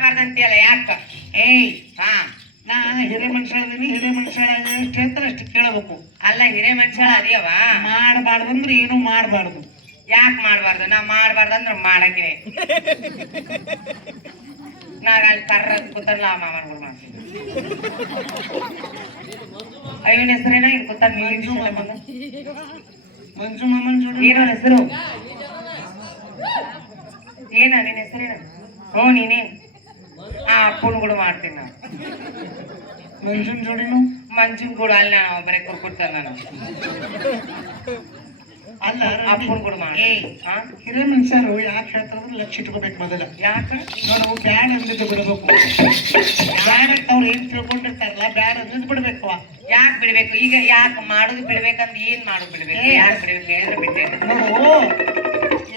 ಮಾಡ್ಬಾರ್ದಂತಿಯಲ್ಲ ಯಾಕ? ಏಯ್ ಹಾ ನಾ ಹಿರೇ ಮನುಷ್ಯಳದೀನಿ, ಹಿರೇ ಮನುಷ್ಯಳ ಎಷ್ಟು ಹೇಳ್ತಾರೆ ಅಷ್ಟು ಕೇಳಬೇಕು. ಅಲ್ಲ ಹಿರೇ ಮನುಷ್ಯ ಅದಿಯವ. ಮಾಡಬಾರ್ದಂದ್ರೆ ಏನು ಮಾಡಬಾರ್ದು. ಯಾಕೆ ಮಾಡ್ಬಾರ್ದು? ನಾ ಮಾಡ್ಬಾರ್ದಂದ್ರ ಮಾಡಕ್ಕೆ ನಾಗ ಅಲ್ಲಿ ಕರ್ರ ಕೂತಾರಲ್ಲ ಆ ಮಾಮನ್ಗಳು ಮಾಡ್ತೀನಿ. ಅಯ್ಯನ ಹೆಸರೇನ ಹಿಂಗ್ ಕೂತಾರ ಮಂಜು ಮಾಮನ್ ಜೋಡಿ ಏನೋ ಹೆಸರು? ಏನ ನಿನ್ನ ಹೆಸರೇನ? ಹ್ಞೂ ನೀನೇ. ಆ ಅಪ್ಪನ ಕೂಡ ಮಾಡ್ತೀನಿ ನಾನು. ಮಂಜುನ್ ಜೋಡಿನು ಮಂಜುನ್ ಕೂಡ ಅಲ್ಲಿ ನಾನು ಬರೀ ಕುರ್ಕೊಡ್ತಾನೆ ನಾನು. ಅಲ್ಲ ಅಪ್ಪನ ಕೂಡ ಮಾಡಿ. ಹಿರೇ ಮನುಷ್ಯರು ಯಾಕೆ ಹೇಳ್ತಾರಂದ್ರೆ ಲಕ್ಷ ಇಟ್ಕೋಬೇಕು ಮೊದಲ. ಯಾಕ ನಾವು ಬ್ಯಾಡ್ ಅಂದಿದ್ದು ಬಿಡ್ಬೇಕು. ಬ್ಯಾಡ್ ಅವ್ರು ಏನ್ ತಿಳ್ಕೊಂಡಿರ್ತಾರಲ್ಲ ಬ್ಯಾಡ್ ಅಂದಿದ್ದು ಬಿಡ್ಬೇಕು. ಯಾಕೆ ಬಿಡ್ಬೇಕು? ಈಗ ಯಾಕೆ ಮಾಡುದು ಬಿಡ್ಬೇಕಂತ ಏನ್ ಮಾಡುದು ಬಿಡ್ಬೇಕು? ಯಾಕೆ ಬಿಡ್ಬೇಕು ಹೇಳಿದ್ರೆ ಬಿಟ್ಟೆ ನೋಡು.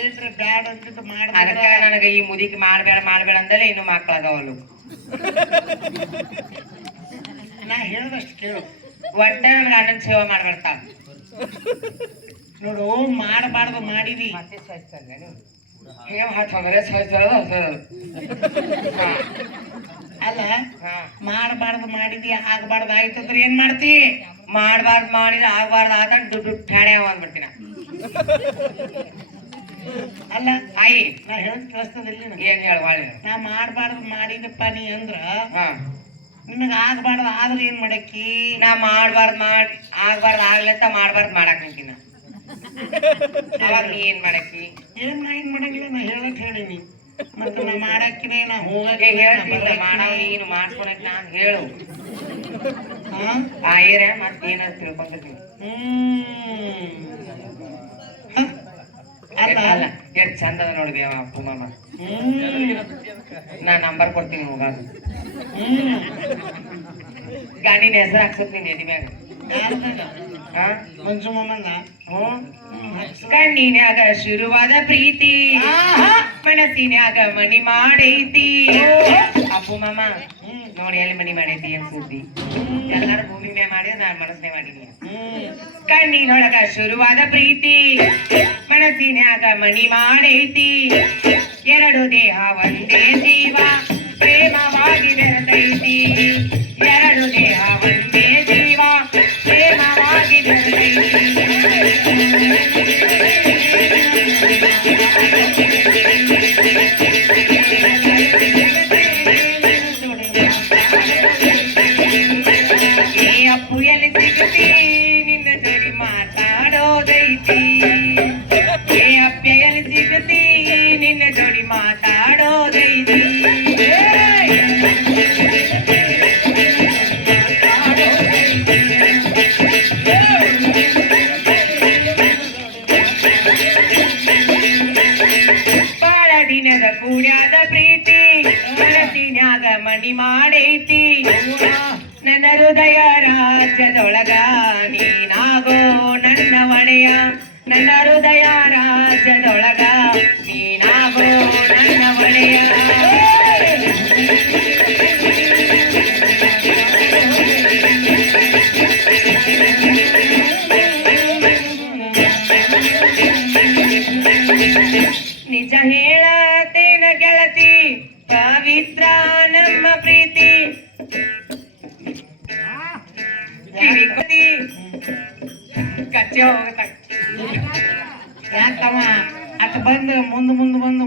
ಏನ್ರ ಬ್ಯಾಡ್ ಅಂದಿದ್ದು ಮಾಡಿದ್ರೆ ಅದಕ್ಕೆ ನನಗೆ ಈ ಮುದಿಗೆ ಮಾಡ್ಬೇಡ ಅಂದಲೇ ಇನ್ನು ಮಕ್ಕಳಾಗವಲ್ಲು. ನಾ ಹೇಳದಷ್ಟು ಕೇಳು. ಒಟ್ಟ ನನ್ಗೆ ಅಣ್ಣನ ಸೇವೆ ಮಾಡ್ಬಿಡ್ತಾವ. ನೋಡು ಮಾಡಬಾರ್ದು ಮಾಡಿದಿ. ಮತ್ತೆ ಅಲ್ಲ ಮಾಡಬಾರ್ದು ಮಾಡಿದಿ ಆಗ್ಬಾರ್ದು ಆಯ್ತಂದ್ರೆ ಏನ್ ಮಾಡ್ತಿ? ಮಾಡ್ಬಾರ್ದು ಮಾಡಿದ್ರೆ ಆಗ್ಬಾರ್ದು ಆತ ದುಡ್ಡು ಠಾಣೆ ಅಂದ್ಬಿಡ್ತೀನ. ಅಲ್ಲ ಆಯಿ ನಾ ಹೇಳದ್ ಕೇಳಿಸ್ತದಿಲ್ಲ. ಏನ್ ಹೇಳುವಾಳಿ? ನಾ ಮಾಡಬಾರ್ದು ಮಾಡಿದಪ್ಪ ನೀ ಅಂದ್ರ ನಿನಗ ಆಗ್ಬಾರ್ದು ಆದ್ರೆ ಏನ್ ಮಾಡಕ್ಕಿ? ನಾ ಆಗ್ಬಾರ್ದು ಆಗ್ಲಂತ ಮಾಡ್ಬಾರ್ದು ಮಾಡಕ್ ನಿಂತಿನ. ಅವಾಗ ನೀ ಏನ್ ಮಾಡಕ್ಕಿ? ನಾ ಏನ್ ಮಾಡಂಗಿಲ್ಲ. ನಾ ಹೇಳಕ್ ಹೇಳಿನಿ. ಮತ್ತೆ ನಾ ಮಾಡಾಕಿನೇ ನಾ ಹೋಗಕ್ಕೆ ಹೇಳ್ತಿಲ್ಲ. ಮಾಡವ್ ನೀನು ಮಾಡ್ಕೊಳಕ್ ನಾನ್ ಹೇಳು. ಏರ ಮತ್ತೇನಾದ್ರು ತಿಳ್ಕೊಂಡಿರ್ತೀನಿ. ಅಲ್ಲ ಎಷ್ಟ್ ಚಂದದ ನೋಡಿದೆ ಅಪ್ಪ ಮಾಮ. ನಾ ನಂಬರ್ ಕೊಡ್ತೀನಿ ಹೋಗಾಗ. ಗಾಡಿನ ಹೆಸರು ಹಾಕ್ಸತ್ ನೀನ್ ಎದಿ ಮ್ಯಾಗ. ಮಂಜು ಮಾಮಂದ ಕಣ್ಣಿನ್ಯಾಗ ಶುರುವಾದ ಪ್ರೀತಿ, ಮನಸ್ಸಿನ್ಯಾಗ ಮನಿ ಮಾಡೈತಿ. ಅಪ್ಪು ಮಾಮ ನೋಡಿ ಎಲ್ಲಿ ಮನಿ ಮಾಡೈತಿ ಏನ್ ಸುದ್ದಿ? ಎಲ್ಲಾರು ಭೂಮಿ ಮ್ಯಾಗ ಮಾಡಿದ್ರೆ ನಾನ್ ಮನಸ್ಸೇ ಮಾಡೀನಿ. ಕಣ್ಣಿನೊಳಗ ಶುರುವಾದ ಪ್ರೀತಿ, ಮನಸ್ಸಿನ್ಯಾಗ ಮನಿ ಮಾಡೈತಿ. ಎರಡು ದೇಹ ಒಂದೇ ಜೀವ ಪ್ರೇಮವಾಗಿ ಬೆರೆತೈತಿ. ಎರಡು ದೇಹ ಒಂದೇ ಜೀವ ಪ್ರೇಮವಾಗಿ ಬೆರೆತೈತಿ. ಅಪ್ಪು ಎಲ್ಲಿ ಸಿಗುತ್ತಿ ನಿನ್ನ ಜೋಡಿ ಮಾತಾಡೋದೈತಿ. ಅಪ್ಪ ಎಲ್ಲಿ ಸಿಗುತ್ತಿ ನಿನ್ನ ಜೋಡಿ ಮಾತಾಡೋದೈತಿ. ಬಾಳ ದಿನದ ಕೂಡ್ಯಾದ ಪ್ರೀತಿ, ಮನಸ್ಸಿನ್ಯಾಗ ಮನಿ ಮಾಡೈತಿ. ನನ್ನ ಹೃದಯ ರಾಜ್ಯದೊಳಗ ನೀನಾಗೋ ನನ್ನ ಒಡೆಯ. ನನ್ನ ಹೃದಯ ರಾಜ್ಯದೊಳಗ ನೀನಾಗೋ ನನ್ನ ಒಡೆಯ. ನಿಜ ಹೇಳತೇನ ಗೆಳತಿ, ಪವಿತ್ರ ನಮ್ಮ ಪ್ರೀತಿ. ಕಿವಿ ಕೊಡಿ ಕಚ್ಚೆ ಹೋಗತ್ತ. ಯಾಕವ ಅಟ್ ಬಂದು ಮುಂದ್ ಬಂದು